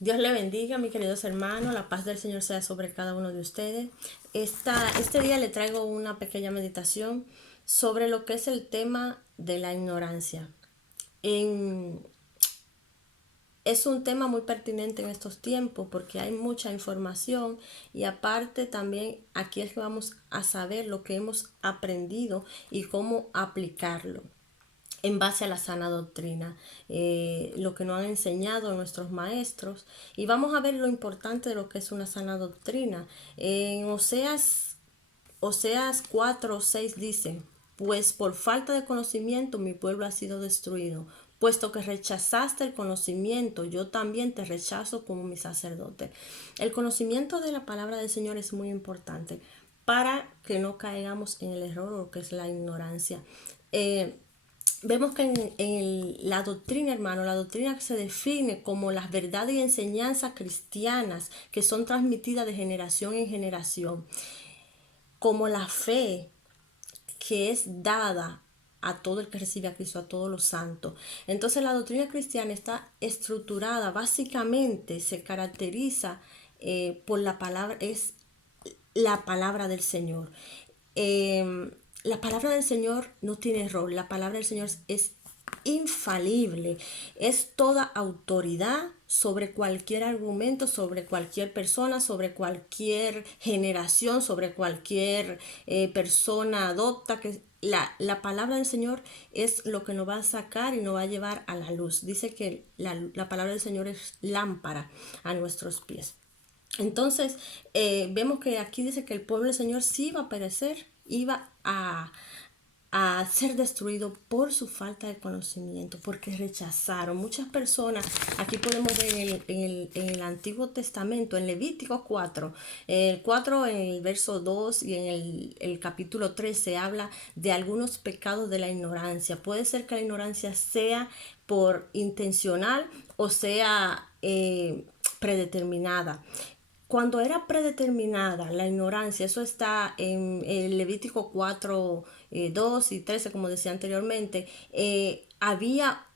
Dios le bendiga, mis queridos hermanos. La paz del Señor sea sobre cada uno de ustedes. Este día le traigo una pequeña meditación sobre lo que es el tema de la ignorancia. En- es un tema muy pertinente en estos tiempos porque hay mucha información y aparte también aquí es que vamos a saber lo que hemos aprendido y cómo aplicarlo en base a la sana doctrina, lo que nos han enseñado nuestros maestros, y vamos a ver lo importante de lo que es una sana doctrina. En Oseas 4:6 dice, pues por falta de conocimiento mi pueblo ha sido destruido, puesto que rechazaste el conocimiento, yo también te rechazo como mi sacerdote. El conocimiento de la palabra del Señor es muy importante para que no caigamos en el error o que es la ignorancia. Vemos que la doctrina, hermano, la doctrina se define como las verdades y enseñanzas cristianas que son transmitidas de generación en generación, como la fe que es dada a todo el que recibe a Cristo, a todos los santos. Entonces la doctrina cristiana está estructurada, básicamente se caracteriza por la palabra, es la palabra del Señor. La palabra del Señor no tiene error, la palabra del Señor es infalible, es toda autoridad sobre cualquier argumento, sobre cualquier persona, sobre cualquier generación, sobre cualquier persona adopta. Que la palabra del Señor es lo que nos va a sacar y nos va a llevar a la luz. Dice que la palabra del Señor es lámpara a nuestros pies. Entonces, vemos que aquí dice que el pueblo del Señor sí iba a perecer, iba a ser destruido por su falta de conocimiento, porque rechazaron. Muchas personas, aquí podemos ver en el Antiguo Testamento, en Levítico 4, el 4 en el verso 2 y en el capítulo 3 se habla de algunos pecados de la ignorancia. Puede ser que la ignorancia sea por intencional o sea predeterminada. Cuando era predeterminada la ignorancia, eso está en el Levítico 4, 2 y 13, como decía anteriormente, había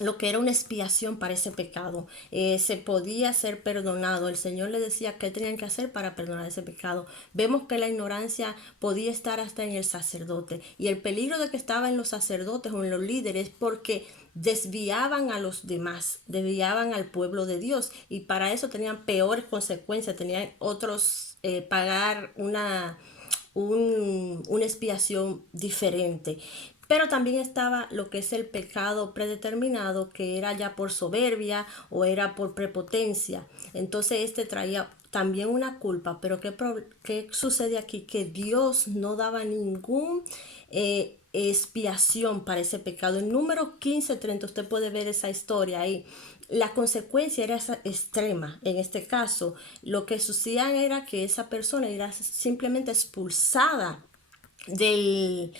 lo que era una expiación para ese pecado. Se podía ser perdonado. El Señor le decía qué tenían que hacer para perdonar ese pecado. Vemos que la ignorancia podía estar hasta en el sacerdote. Y el peligro de que estaba en los sacerdotes o en los líderes porque desviaban a los demás, desviaban al pueblo de Dios y para eso tenían peores consecuencias, tenían otros pagar una expiación diferente. Pero también estaba lo que es el pecado predeterminado, que era ya por soberbia o era por prepotencia. Entonces este traía también una culpa. Pero ¿qué sucede aquí? Que Dios no daba ningún expiación para ese pecado. En número 15:30 usted puede ver esa historia ahí. La consecuencia era extrema. En este caso, lo que sucedía era que esa persona era simplemente expulsada del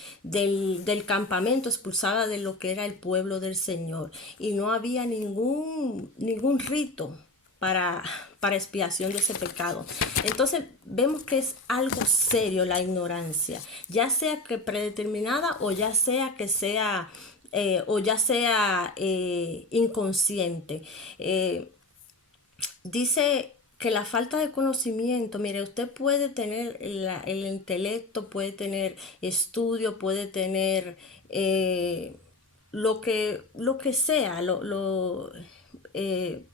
campamento, expulsada de lo que era el pueblo del Señor. Y no había ningún rito para, para expiación de ese pecado. Entonces vemos que es algo serio la ignorancia, ya sea que predeterminada o ya sea que sea inconsciente. Dice que la falta de conocimiento, mire, usted puede tener el intelecto, puede tener estudio, puede tener lo que sea, eh,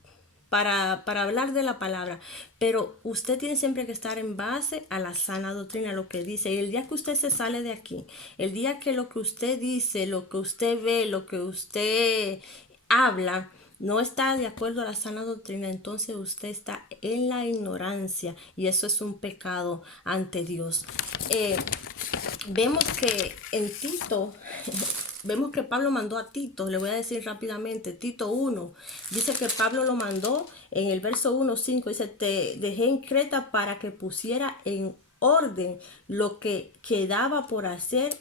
para hablar de la palabra, pero usted tiene siempre que estar en base a la sana doctrina, lo que dice. Y el día que usted se sale de aquí, el día que lo que usted dice, lo que usted ve, lo que usted habla, no está de acuerdo a la sana doctrina, entonces usted está en la ignorancia y eso es un pecado ante Dios. Vemos que en Tito, vemos que Pablo mandó a Tito, le voy a decir rápidamente, Tito 1, dice que Pablo lo mandó en el verso 1:5, dice, te dejé en Creta para que pusiera en orden lo que quedaba por hacer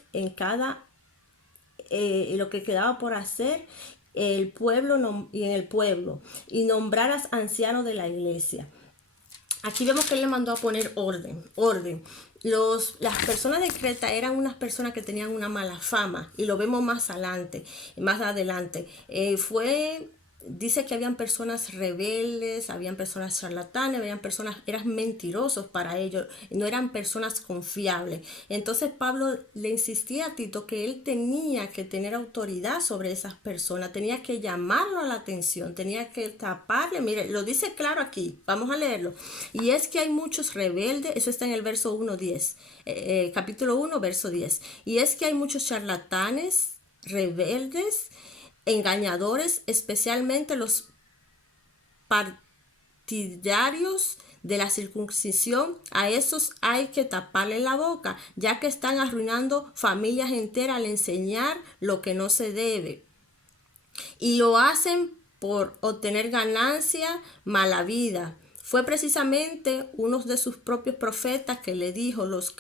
lo que quedaba por hacer el pueblo y en el pueblo, y nombraras ancianos de la iglesia. Aquí vemos que él le mandó a poner orden. Las personas de Creta eran unas personas que tenían una mala fama y lo vemos más adelante. Fue dice que habían personas rebeldes, habían personas charlatanes, eran mentirosos para ellos, no eran personas confiables. Entonces Pablo le insistía a Tito que él tenía que tener autoridad sobre esas personas, tenía que llamarlo a la atención, tenía que taparle. Mire, lo dice claro aquí, vamos a leerlo. Y es que hay muchos rebeldes, eso está en el verso 1:10, capítulo 1, verso 10. Y es que hay muchos charlatanes, rebeldes, engañadores, especialmente los partidarios de la circuncisión. A esos hay que taparle la boca, ya que están arruinando familias enteras al enseñar lo que no se debe. Y lo hacen por obtener ganancia, mala vida. Fue precisamente uno de sus propios profetas que le dijo: los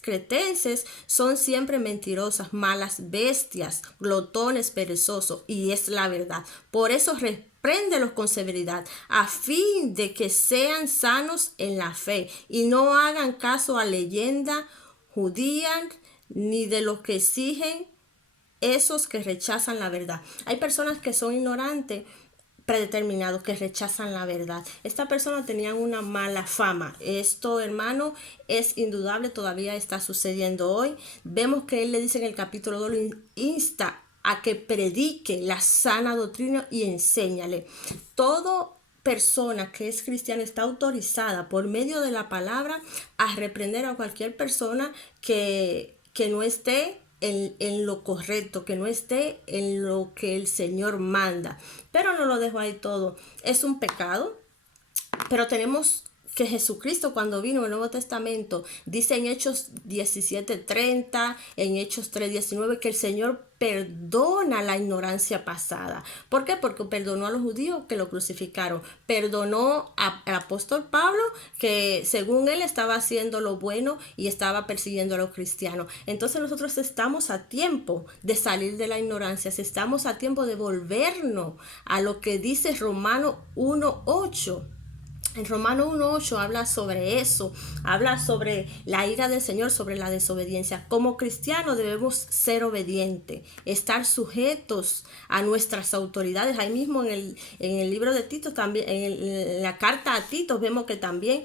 cretenses son siempre mentirosas, malas bestias, glotones, perezosos, y es la verdad. Por eso repréndelos con severidad, a fin de que sean sanos en la fe y no hagan caso a leyenda judía ni de lo que exigen esos que rechazan la verdad. Hay personas que son ignorantes, predeterminados, que rechazan la verdad. Esta persona tenía una mala fama. Esto, hermano, es indudable, todavía está sucediendo hoy. Vemos que él le dice en el capítulo 2, lo insta a que predique la sana doctrina y enséñale. Todo persona que es cristiana está autorizada por medio de la palabra a reprender a cualquier persona que no esté en lo correcto, que no esté en lo que el Señor manda. Pero no lo dejo ahí todo. Es un pecado, pero tenemos que Jesucristo, cuando vino en el Nuevo Testamento, dice en Hechos 17:30, en Hechos 3:19, que el Señor perdona la ignorancia pasada. ¿Por qué? Porque perdonó a los judíos que lo crucificaron, perdonó al apóstol Pablo, que según él estaba haciendo lo bueno y estaba persiguiendo a los cristianos. Entonces nosotros estamos a tiempo de salir de la ignorancia, estamos a tiempo de volvernos a lo que dice Romanos 1:8. En Romanos 1:8 habla sobre eso, habla sobre la ira del Señor, sobre la desobediencia. Como cristianos debemos ser obedientes, estar sujetos a nuestras autoridades. Ahí mismo en el libro de Tito, también en la carta a Tito, vemos que también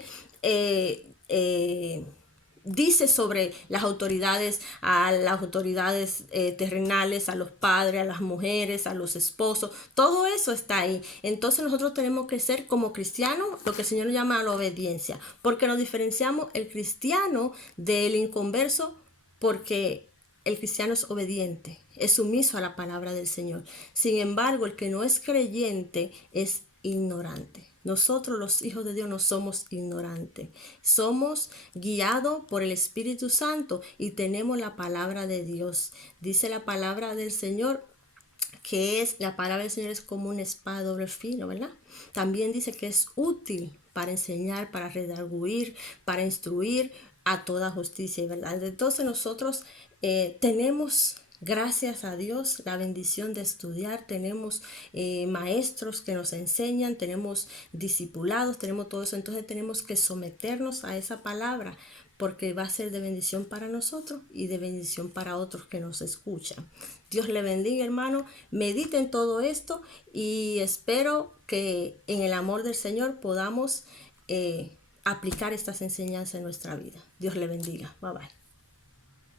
dice sobre las autoridades, a las autoridades terrenales, a los padres, a las mujeres, a los esposos. Todo eso está ahí. Entonces nosotros tenemos que ser como cristianos lo que el Señor llama la obediencia, porque nos diferenciamos el cristiano del inconverso, porque el cristiano es obediente, es sumiso a la palabra del Señor. Sin embargo, el que no es creyente es ignorante. Nosotros los hijos de Dios no somos ignorantes, somos guiados por el Espíritu Santo y tenemos la palabra de Dios. Dice la palabra del Señor que la palabra del Señor es como una espada de doble filo, ¿verdad? También dice que es útil para enseñar, para redarguir, para instruir a toda justicia, ¿verdad? Entonces nosotros tenemos, gracias a Dios, la bendición de estudiar. Tenemos maestros que nos enseñan, tenemos discipulados, tenemos todo eso. Entonces tenemos que someternos a esa palabra, porque va a ser de bendición para nosotros y de bendición para otros que nos escuchan. Dios le bendiga, hermano. Mediten todo esto y espero que en el amor del Señor podamos aplicar estas enseñanzas en nuestra vida. Dios le bendiga. Bye bye.